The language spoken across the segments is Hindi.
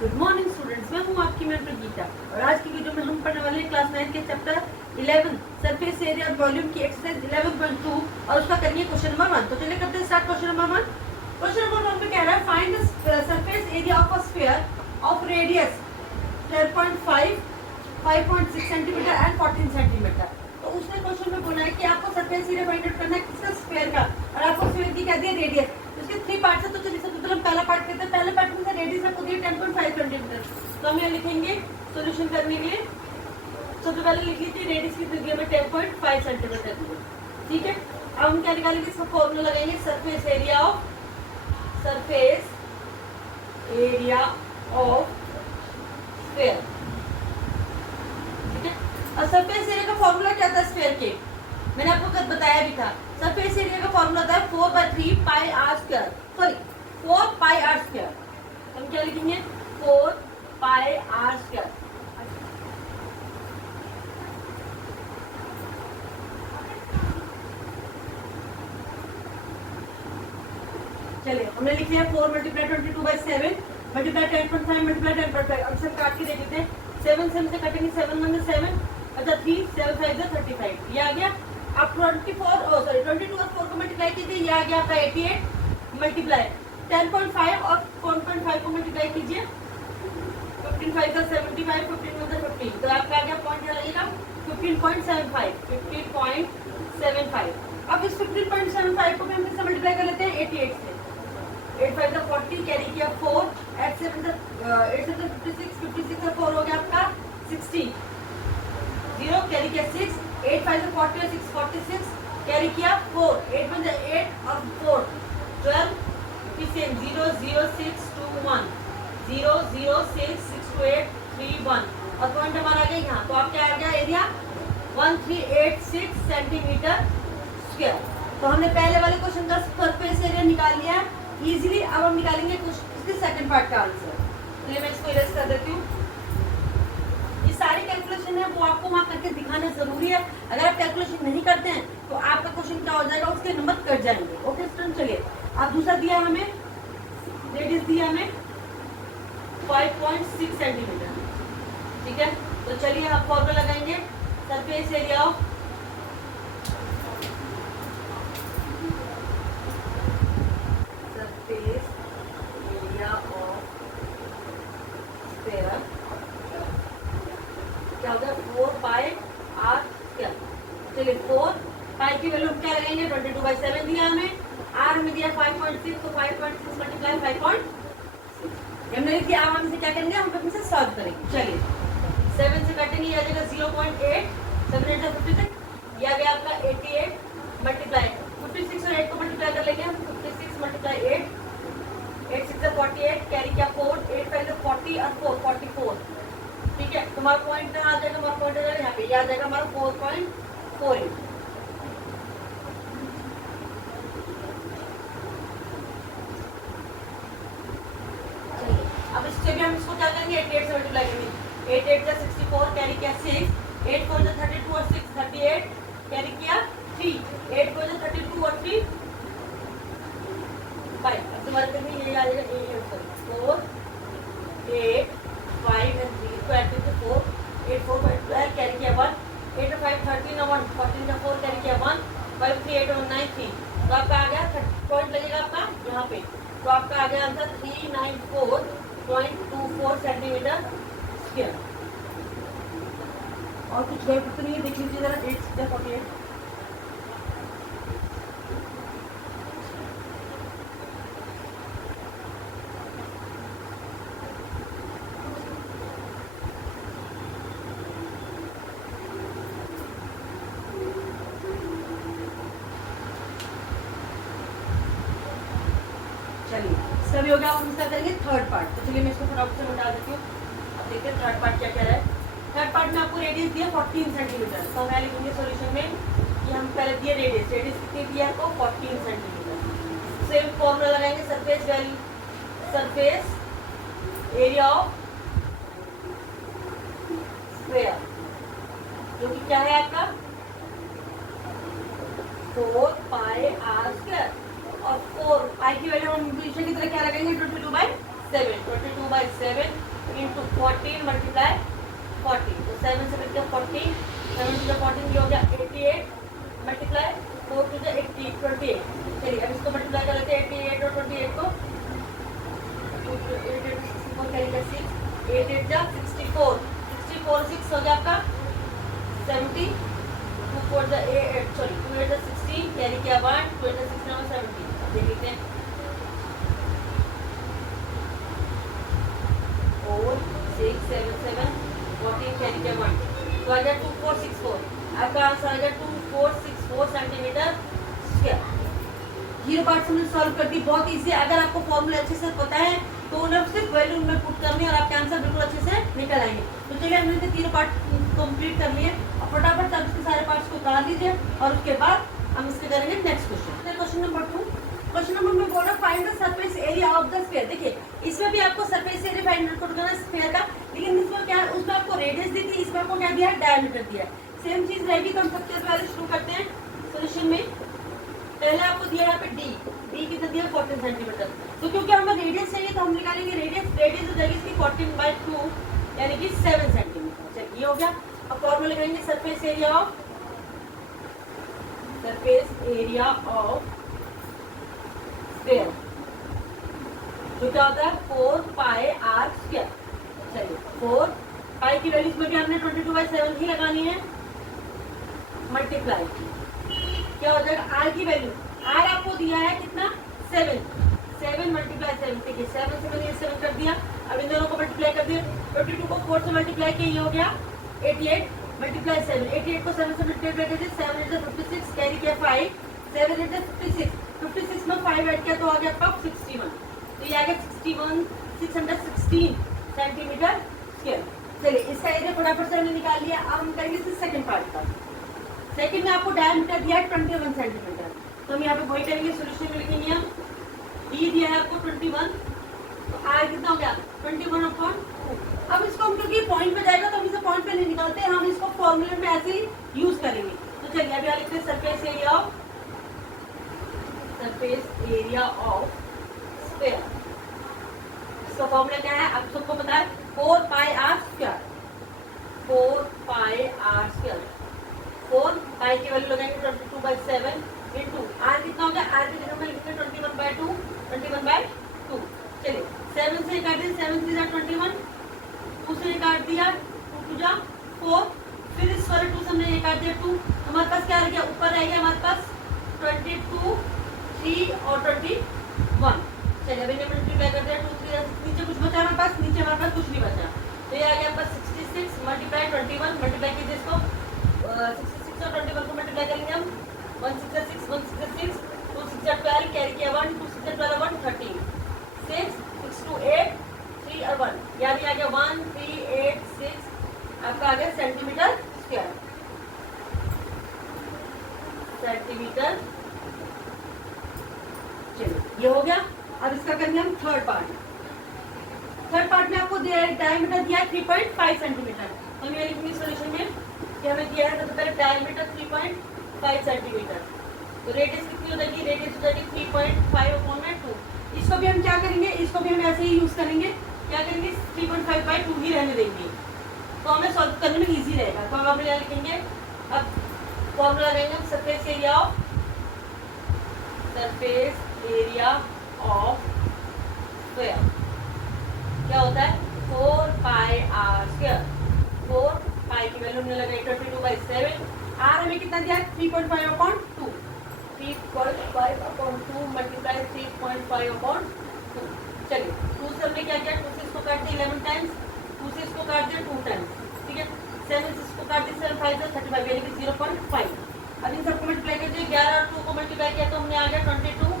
गुड मॉर्निंग स्टूडेंट्स, मैं हूँ आपकी मेंटर गीता और आज की वीडियो में हम पढ़ने वाले हैं क्लास 9 के चैप्टर 11 सरफेस एरिया वॉल्यूम की एक्सरसाइज 11.2 और उसका करिए क्वेश्चन नंबर 1। तो चलिए करते हैं start. Question number 1। Question number 1 पे कह रहा है find the surface area of a sphere of radius 12.5, 5.6 centimetre and 14 centimetre. तो उसने क्वेश्चन में बोला है कि आपको सरफेस एरिया फाइंड आउट करना है किसका, स्फीयर का, और आपको स्फीयर की क्या दी है, रेडियस। इसके 3 पार्ट्स है, तो चलिए सबसे पहले हम पहला पार्ट करते हैं। पहले पार्ट में से रेडियस आपको दी है 10.5 सेंटीमीटर, तो हम यहाँ लिखेंगे सॉल्यूशन करने के लिए। सबसे पहले लिख लीजिए रेडियस की दी हमें 10.5 सेंटीमीटर दी है, ठीक है। अब हम क्या निकालेंगे, इसका फॉर्मूला लगाएंगे सरफेस एरिया ऑफ स्फीयर। और सरफेस एरिया का फॉर्मूला क्या था स्फीयर के, मैंने आपको कल बताया भी था। सरफेस एरिया का फॉर्मूला था 4/3 pi R square, sorry 4 pi R square. हम क्या लिखेंगे, 4 पाई आर स्क्वायर। चलिए हमने लिख लिया 4 मल्टीप्लाई 22/7 मल्टीप्लाई 10.5 मल्टीप्लाई 10.5। अब सब काट के देख लेते हैं। 7 से कटेंगे, 7 1 7, अच्छा 3 7 5 35, ये आ गया। अब 22 और 4 को मल्टीप्लाई कीजिए, ये आ गया आपका 88 मल्टीप्लाई 10.5 और 4.5 को मल्टीप्लाई कीजिए, 15 5 75, 15 1 15, तो आपका आ गया पॉइंट क्या लगेगा 15.75, 15.75। अब इस 15.75 को भी हम किससे मल्टीप्लाई कर लेते हैं, 88 से। 8 5 40, कैरी किया 4, 8 7 56, 56 से 4 हो गया आपका 60, 0 कैरी किया 6, 8 5 40 और 6 46, कैरी किया 4, 8 1 8 और 4 12, सेम 0 0 6 2 1, 0 0 6 6 2 8 3 1, और पॉइंट हमारा आ गया यहाँ। तो आप क्या आ गया एरिया 1386 सेंटीमीटर स्क्वायर। तो हमने पहले वाले क्वेश्चन का सरफेस एरिया निकाल लिया है इजीली। अब हम निकालेंगे इसके सेकंड पार्ट का आंसर। चलिए मैं इसको इरेज कर देती हूँ। ये सारी कैलकुलेशन है वो आपको वहाँ करके दिखाना जरूरी है। अगर आप कैलकुलेशन नहीं करते हैं तो आपका क्वेश्चन क्या हो जाएगा, उसके नंबर कट जाएंगे। ओके स्टूडेंट, चलिए अब दूसरा दिया हमें रेडियस दिया हमें 5.6 सेंटीमीटर, ठीक है। तो चलिए आप फॉर्मूला लगाएंगे सरफेस एरिया ऑफ क्या होगा 4 पाई आर स्क्वायर। चलिए 4 पाई की वैल्यू क्या लगाएंगे, 22/7 दिया हमें, आर हमें दिया 5.6, तो 5.6 मल्टीप्लाई 5.6 हमने लिख दिया। अब हम इसे क्या करेंगे, हम अपने से सॉल्व करेंगे। चलिए 7 से काटेंगे, आ जाएगा 0.8, 7 8 56, ये आ गया आपका 88 मल्टीप्लाई 56 और 8 को मल्टीप्लाई कर लेंगे हम, 56 मल्टीप्लाई 8, 8 6 48, कैरी किया 4, 8 5 40 और 4 44, ठीक है। तुम्हारा पॉइंट कहाँ आ जाएगा, हमारा पॉइंट आ जाएगा यहाँ पे, ये आ जाएगा हमारा 4.48। चलिए अब इससे भी हम इसको क्या करेंगे, 88 से मल्टीप्लाई करेंगे। 8 8 64, कैरी किया 6, 8 4 32 और 6 38, कैरी किया 3, 8 4 32 और 3 5। अब तुम्हारे पे भी ये आ जाएगा 4 8 5 and 3 को ऐड करके 4 8 4 5 12, कैरी किया 1, 8 5 13 और 1 14 का 4, कैरी किया 1 5 3 8 और 9 3। तो आपका आ गया पॉइंट लगेगा आपका यहाँ पे, तो आपका आ गया आंसर 394.24 सेंटीमीटर स्क्वायर। और कुछ गड़बड़ तो नहीं है, देख लीजिए जरा 8 6 48। चलिए इसका भी हो गया। हम इसका करेंगे थर्ड पार्ट। तो चलिए मैं इसको फटाफट से मिटा देती हूँ। अब देखते हैं थर्ड पार्ट क्या कह रहा है। थर्ड पार्ट में आपको रेडियस दिया 14 सेंटीमीटर, तो मैं लिखेंगे सॉल्यूशन में कि हम पहले दिए रेडियस कितनी दिया आपको 14 सेंटीमीटर। सेम फॉर्मूला लगाएंगे सरफेस एरिया ऑफ स्क्वायर, जो कि क्या है आपका 4 पाई आर स्क्वायर, और 4 पाई की वैल्यू हम पीछे की तरह क्या लगाएंगे 22/7, 22/7 इंटू 14 मल्टीप्लाई 40, तो 7 से मिलकर 40, 7 टू 14 ये हो गया 88 मल्टीप्लाई 4 टू 80 28। चलिए अब इसको मल्टीप्लाई कर लेते हैं 88 और 28 को, 64 करेंगे 6, 8 8 जा 64, 64 6 हो गया आपका 70, 2 4 जा 8 सॉरी 2 8 जा 16 कैरी किया 1, 2 8 जा 6 नंबर 70। अब देख लेते हैं 4 6 7 7 14 कैरी किया 1, तो आ गया 2464। आपका आंसर आ गया 2464 सेंटीमीटर स्क्वायर। जीरो पार्ट से हमने सॉल्व कर दी, बहुत इजी है। अगर आपको फॉर्मूला अच्छे से पता है तो उन्हें सिर्फ वैल्यू में पुट करनी है और आपके आंसर बिल्कुल अच्छे से निकल आएंगे। तो चलिए हमने तीनों पार्ट कंप्लीट कर लिए, और फटाफट सब इसके सारे पार्ट्स को उतार लीजिए और उसके बाद हम इसके करेंगे next question. Question number 2, question number में बोल रहा है find the surface area of the sphere. देखिए इसमें भी आपको सरफेस एरिया फाइंड आउट करना है स्फीयर का, लेकिन इसमें क्या है, उसमें आपको रेडियस दी थी, इसमें आपको क्या दिया है, डायमीटर दिया है। सेम चीज रहेगी, तो हम सबसे पहले शुरू करते हैं सोल्यूशन में। पहले आपको दिया यहाँ पे डी कितना दिया 14 सेंटीमीटर, तो क्योंकि हमें रेडियस चाहिए तो हम निकालेंगे रेडियस हो जाएगी इसकी 14/2 यानी कि 7 सेंटीमीटर। चलिए ये हो गया। अब फॉर्मूला लगाएंगे सरफेस एरिया ऑफ स्फीयर, जो क्या होता है 4πr²। चलिए 4 पाई की वैल्यूज में भी हमने 22/7 ही लगानी है, मल्टीप्लाई क्या हो जाएगा आर की वैल्यू, आर आपको दिया है कितना 7 मल्टीप्लाई 7, ठीक है 7 से मैंने 7 कर दिया। अब इन दोनों को मल्टीप्लाई कर दिया, 22 को 4 से मल्टीप्लाई किया, ये हो गया 88 मल्टीप्लाई 7, 88 को 7 से मल्टीप्लाई कर दिया, 7 8 56 कैरी किया 5, 7 8 56, 56 में 5 ऐड किया तो आ गया आपका 61, तो ये आ गया 616 सेंटीमीटर स्क्वायर। चलिए इसका एरिया फटाफट से हमने निकाल लिया। अब हम करेंगे इससे सेकंड पार्ट का। सेकंड में आपको डायमीटर दिया है 21 सेंटीमीटर, तो हम यहाँ पे वही करेंगे, सोल्यूशन में लिखेंगे हम डी दिया है आपको 21, तो आर कितना हो गया 21/2। अब इसको हम क्योंकि पॉइंट पे जाएगा तो हम इसे पॉइंट पे नहीं निकालते, हम इसको फॉर्मूले में ऐसे ही यूज करेंगे। तो चलिए अभी लिखते हैं सरफेस एरिया ऑफ स्फीयर। इसका फॉर्मूला क्या है आप सबको पता है 4πr², 4πr²। 4 पाई की वैल्यू लगाएंगे 22/7 इंटू आर कितना हो गया, आर की जगह में लिखेंगे 21/2, 21/2। चलिए 7 से काट दिया, 7 से 21, 2 से काट दिया 2 टू जा 4, फिर इस वाले 2 से हमने ये काट दिया 2, हमारे पास क्या रह गया, ऊपर रह गया हमारे पास 22, 3 और 21। चलिए अभी हमने मल्टीप्लाई कर दिया 2 3, नीचे कुछ बचा हमारे पास, नीचे हमारे पास कुछ नहीं बचा, तो ये आ गया आपका 66 मल्टीप्लाई 21, मल्टीप्लाई कीजिए इसको 66 और 21 को मल्टीप्लाई करेंगे हम, 1 6 6 1 6 6 2 6 12 कैरी किया 1, 2 6 12 1 13, 6 6 2 8 3 और 1, यहाँ भी आ गया 1 3 8 6 आपका आ गया सेंटीमीटर स्क्वायर, सेंटीमीटर। चलिए ये हो गया। अब इसका करेंगे हम थर्ड पार्ट। थर्ड पार्ट में आपको डायमीटर दिया है 3.5 सेंटीमीटर, तो हम ये लिखेंगे सोल्यूशन में कि हमें दिया है सबसे पहले डायमीटर 3.5 सेंटीमीटर, तो रेडियस कितनी हो जाएगी, रेडियस हो जाएगी 3.5/2। इसको भी हम क्या करेंगे, इसको भी हम ऐसे ही यूज करेंगे, क्या करेंगे 3.5/2 ही रहने देंगे, तो हमें सॉल्व करने में इजी रहेगा। तो हम आप क्या लिखेंगे, अब फॉर्मूला लगाएंगे हम सरफेस एरिया ऑफ स्फीयर, क्या होता है 4πr², 4 पाई की वैल्यू हमने लगाई 22/7, आर हमें कितना दिया 3.5/2, 3.5/2 मल्टीप्लाई 3.5/2। चलिए 2 से हमने क्या किया, 2 से इसको काट दिया 11 टाइम्स, 2 से इसको काट दिया 2 टाइम्स, ठीक है 7 से इसको काट दिया 7 5 35 यानी कि 0.5। अब इन सबको मल्टीप्लाई कर दिया, 11 और 2 को मल्टीप्लाई किया तो हमने आ गया 22,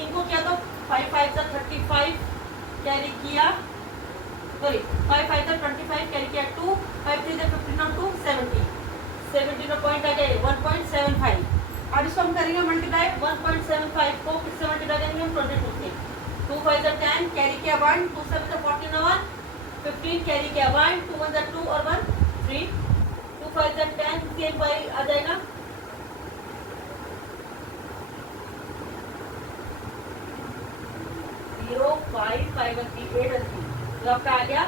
इनको किया तो 5 5 35 कैरी किया, सॉरी 5 5 25 कैरी किया 2, 5 3 15 और 2 70, 70 का पॉइंट आ गया 1.75। अब इसको हम करेंगे मल्टीप्लाई 1.75 को किससे मल्टीप्लाई करेंगे हम 22 से, 2 5 10 कैरी किया 1, 2 7 14 और 15 कैरी किया 1, 2 1 2 और 1 3, 2 5 10 सेम बाई आ जाएगा 0 5 5 3 8 3, तो आपका आ गया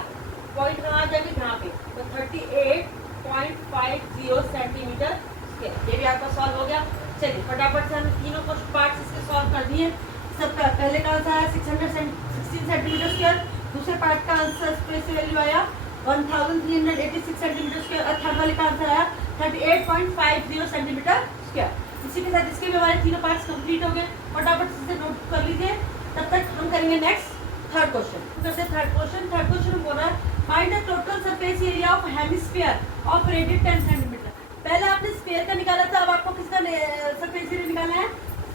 पॉइंट कहाँ आ जाएगी, यहाँ पे, तो 38.50 सेंटीमीटर स्क्वायर। ये भी आपका सॉल्व हो गया। चलिए फटाफट से हम तीनों क्वेश्चन पार्ट इसके सॉल्व कर दिए। सबका पहले का आंसर आया 616 सेंटीमीटर स्क्वायर, दूसरे पार्ट का आंसर स्पेस वैल्यू आया 1386 सेंटीमीटर स्क्वायर, और थर्ड वाले का आंसर आया 38.50 सेंटीमीटर स्क्वायर। इसी के साथ इसके भी हमारे तीनों पार्ट्स कंप्लीट हो गए। फटाफट से नोट कर लीजिए, तब तक हम करेंगे नेक्स्ट थर्ड क्वेश्चन। करते थर्ड क्वेश्चन बोल रहा है find the total surface area of hemisphere of radius 10 centimetre. पहले आपने स्फीयर का निकाला था, अब आपको किसका सरफेस एरिया निकालना है,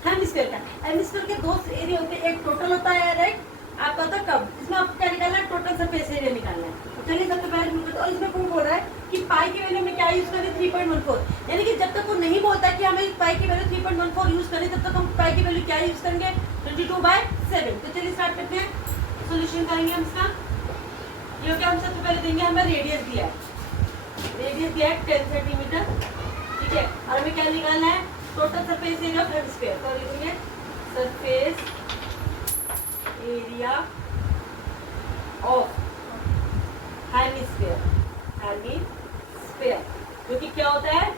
हेमिस्फीयर का। हेमिस्फीयर के दो एरिया होते हैं, एक टोटल होता है राइट, आपका होता है कब, इसमें आपको क्या निकालना है, टोटल सरफेस एरिया निकालना है। तो चलिए सबसे पहले और इसमें कौन बोल रहा है कि पाई की वैल्यू में क्या यूज करें, 3.14, यानी कि जब तक वो नहीं बोलता कि हमें पाई की वैल्यू 3.14 यूज करें, तब तक हम पाई की वैल्यू क्या यूज करेंगे, 22/7। तो चलिए स्टार्ट करते हैं, सोल्यूशन करेंगे हम इसका। ये क्या, हम सबसे पहले देंगे, हमें रेडियस दिया है, 10 सेंटीमीटर, ठीक है, और हमें क्या निकालना है, total surface area of hemisphere. तो लिखेंगे सरफेस एरिया ऑफ हेमिस्फीयर, जो कि क्या होता है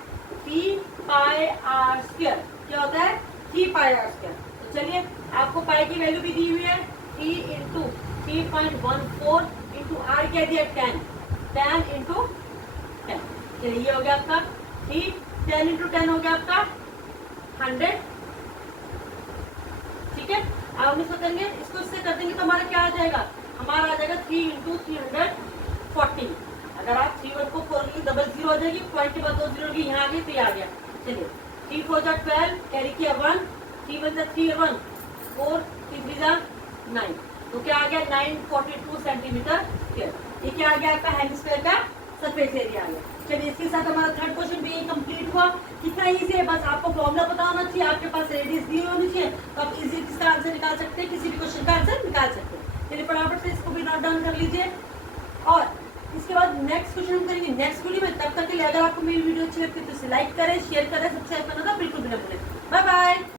3πr², क्या होता है 3πr²। तो चलिए आपको पाई की वैल्यू भी दी हुई है, 3 इंटू 3.14 इंटू आर क्या दिया 10 इंटू 10। चलिए ये हो गया आपका 10 इंटू 10 हो गया आपका 100, ठीक है। अब हम इसको करेंगे, इसको इससे कर देंगे तो हमारा क्या आ जाएगा, हमारा आ जाएगा 3 इंटू 340। अगर आप 3 को 4 की डबल 0 हो जाएगी, पॉइंट के बाद 2 0 की यहाँ आ गई, तो ये आ गया। चलिए 3 4 जा 12, कैरी किया 1, 3 1 जा 3 1, 4 3 3 जा 9, तो क्या आ गया 942 सेंटीमीटर स्क्वायर। ये क्या आ गया आपका हेमिस्फीयर का सरफेस एरिया आ गया। चलिए इसके साथ हमारा थर्ड क्वेश्चन भी कंप्लीट हुआ। कितना इजी है, बस आपको फॉर्मूला पता होना चाहिए, आपके पास रेडियस दी होनी चाहिए, तो आप इजी इसका आंसर निकाल सकते हैं, किसी भी क्वेश्चन का आंसर निकाल सकते हैं। चलिए फटाफट से इसको भी नोट डाउन कर लीजिए, और इसके बाद नेक्स्ट क्वेश्चन हम करेंगे नेक्स्ट वीडियो में। तब तक के लिए अगर आपको मेरी वीडियो अच्छी लगती है तो इसे लाइक करें, शेयर करें, सब्सक्राइब करना तो बिल्कुल भी ना भूलें। Bye bye.